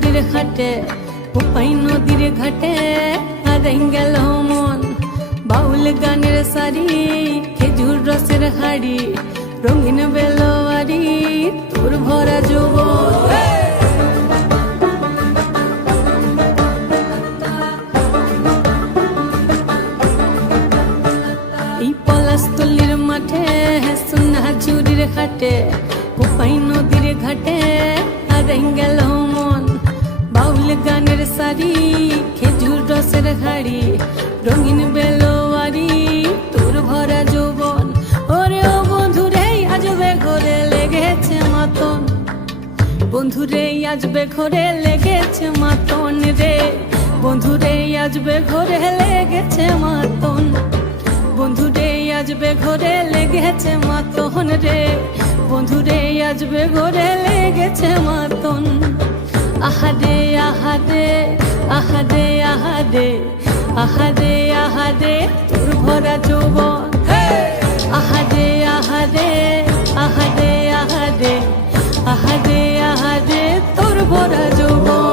ঝুড়ির হাটে কোপাই নদীর ঘাটে হারাই গেল মন। বাউল গানের সারি খেজুর রসের হাড়ি রঙিন বেলোয়ারি তোর ভরা যৌবন। এই পলাশতলির মাঠে সোনা ঝুড়ির হাটে কোপাই নদীর ঘাটে হারাই গেল মন। বাউল গানের সারি খেজুর রসের হাড়ি রঙিন বেলোয়ারি তোর ভরা যৌবন। ওরে ও বন্ধুরে আজবে ঘরে লেগেছে মাতন, বন্ধুরে আজবে ঘরে লেগেছে মাতন রে, বন্ধুরে আজবে ঘরে লেগেছে মাতন, বন্ধুরে আজবে ঘরে লেগেছে মাতন রে, বন্ধুরে আজবে ঘরে লেগেছে মাতন। আহারে আহারে আহারে আহারে আহারে আহারে তোর ভরা যৌবন। আহারে আহারে আহারে আহারে আহারে আহারে তোর ভরা যৌবন।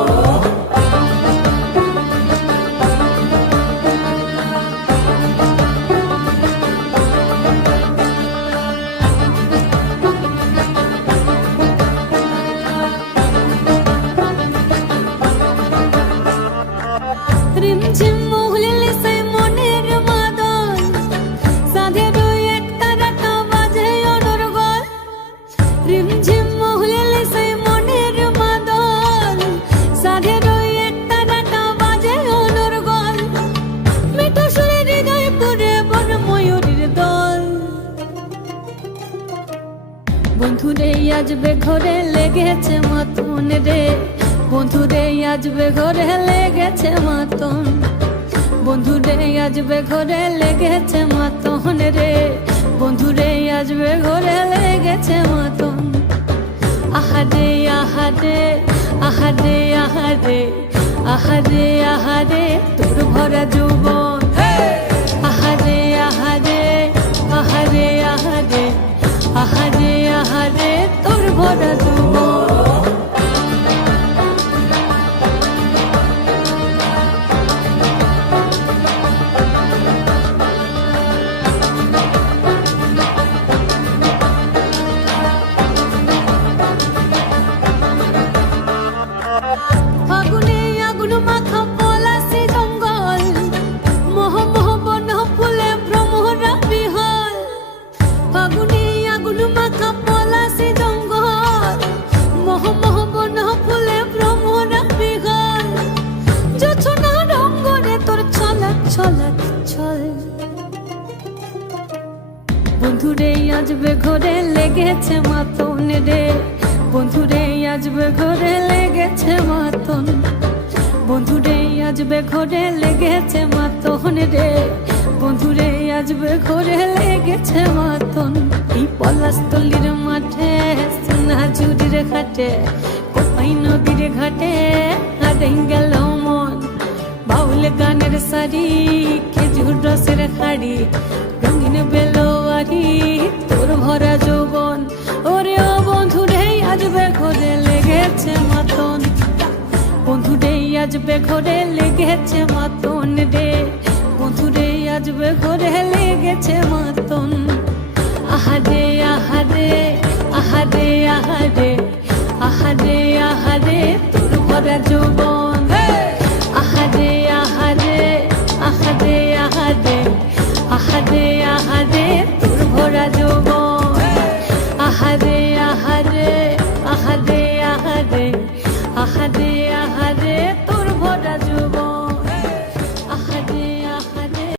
রিমঝিম মহুলিলে সেই মনের মাদল, সাধের এক তারাটা বাজে অনর্গল। রিমঝিম মহুলিলে সেই মনের মাদল, সাধের এক তারাটা বাজে অনর্গল। মিঠো সুরে হৃদয় পুরে বন ময়ূরীর দল। বন্ধুরে আজবে ঘরে লেগেছে মাতন রে, বন্ধুরে আজবে ঘরে লেগেছে মাতন, বন্ধুরে আজবে ঘরে লেগেছে মাতন রে, বন্ধুরে আজবে ঘরে লেগেছে মাতন। আহারে আহারে আহারে আহারে আহারে আহারে তোর ভরা যৌবন। আহারে আহারে আহারে আহারে আহারে আহারে তোর ভরা যৌবন। ফাগুনে আগুন মাখা পলাশি জঙ্গল, মোহ মোহ বন ফুলে ভ্রমরা বিহল। ফাগুনে আগুন মাখা পলাশি জঙ্গল, মোহ মোহ বন ফুলে ভ্রমরা বিহল। জোছনা রঙ্গনে তোর ছলক ছলক ছল। বন্ধুরে আজবে ঘরে লেগেছে মাতন রে, বন্ধুরে আজবে ঘরে লেগেছে মাতন, বন্ধুরে আজবে ঘরে লেগেছে মাতন রে, বন্ধুরে আজবে ঘরে লেগেছে মাতন। এই পলাশতলির মাঠে সোনা ঝুড়ির ঘাটে কোপাই নদীর ঘাটে হারাই গেল মন। বাউল গানের সারি খেজুর রসের হাড়ি রঙিন বেলোয়ারি তোর ভরা যৌবন। ওরে ও বন্ধুরে আজবে ঘরে লেগেছে মাতন, বন্ধুরে আজবে ঘরে লেগেছে মাতন রে, বন্ধুরে আজবে ঘরে লেগেছে মাতন।